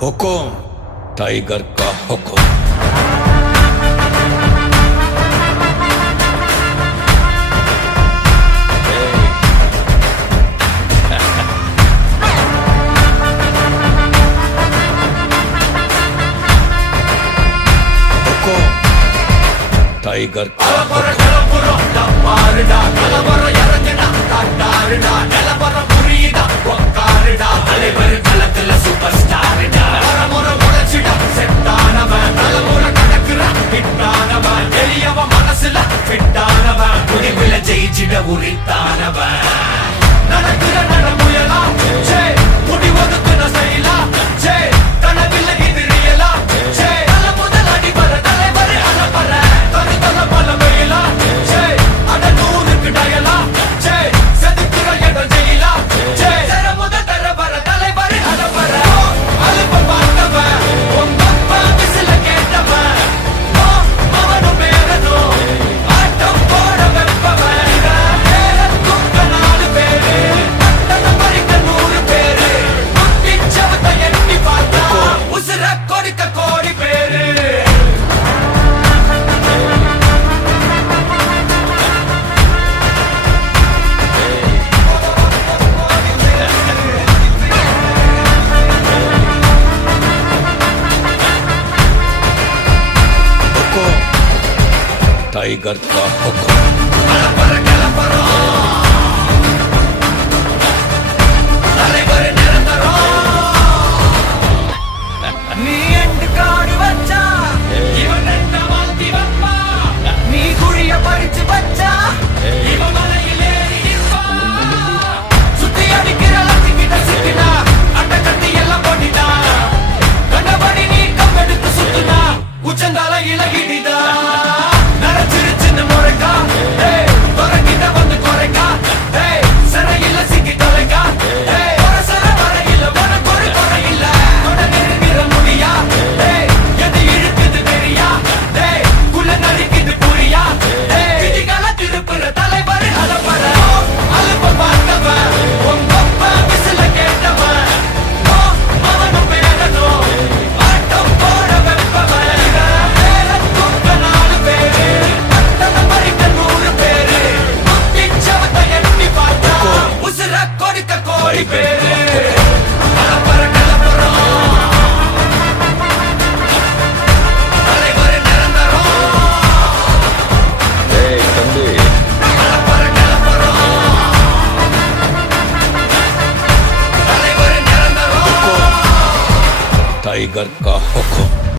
हुकुम tiger का हुकुम। Tiger का ஜெயிச்சிட உரித்தானவன் நடக்கிற நடமுயலா ஜே முடி ஒதுக்குன செயலா ஜே கனவில்ல இது ரியலா ஜே தல முதல் அடிபர தலைவர் அனபர தனி தல பல வெயிலா ஜே அட நூறுக்கு டயலா ஜே செதுக்குற இடம் ஜெயிலா ஜே தர முதல் தரவர தலைவர் அனபர அலுப்ப பார்த்தவன் உங்கப்பா விசில கேட்டவன் அவனும் பேரனோ ஆட்டம் போட வெப்பவன் टाइगर का हुकुम। நீ எண்டு காடு வச்சா இவன் என்ன மாத்தி வப்பா நீ குழிய பறிச்சு வச்சா இவன் மலையில் ஏறி நிற்பா சுத்தி அடிக்கிற லட்சிக்கிட்ட சிக்கினா அட்ட கட்டி எல்லாம் போட்டினா கண்டபடி நீ கம்பெடுத்து சுத்துனா உச்சந்தால இலகிடிதா நரச்சிருச்சுன்னு முறைக்கா தொடங்கிட்ட வந்து குறைக்கா சிறையில சிக்கி தொலைக்கா சர வரையில உனக்கு ஒரு குறை இல்ல தொட நெருங்கிற முடியா எது இழுக்குது தெரியா குள்ள நறுக்குது புரியா விதிகளை திருப்புற தலைவர் அலப்பற அலுப்ப பார்த்தவன் உங்கப்ப விசில கேட்டவன் அவனும் பேரனோ ஆட்டம் போட வெப்பவன் பேரத்துக்க 4 பேரு அத்தனை மறிக்க 100 பேரு முத்தி சவத்தை எட்டி பார்த்தா உசுர கொடுக்க கோடி பேரு அலப்பற கலப்பறம் தலைவர் நிரந்தரம் தம்பி அலப்பற கலப்பறம் தலைவர் நிரந்தரம் टाइगर का हुकुम।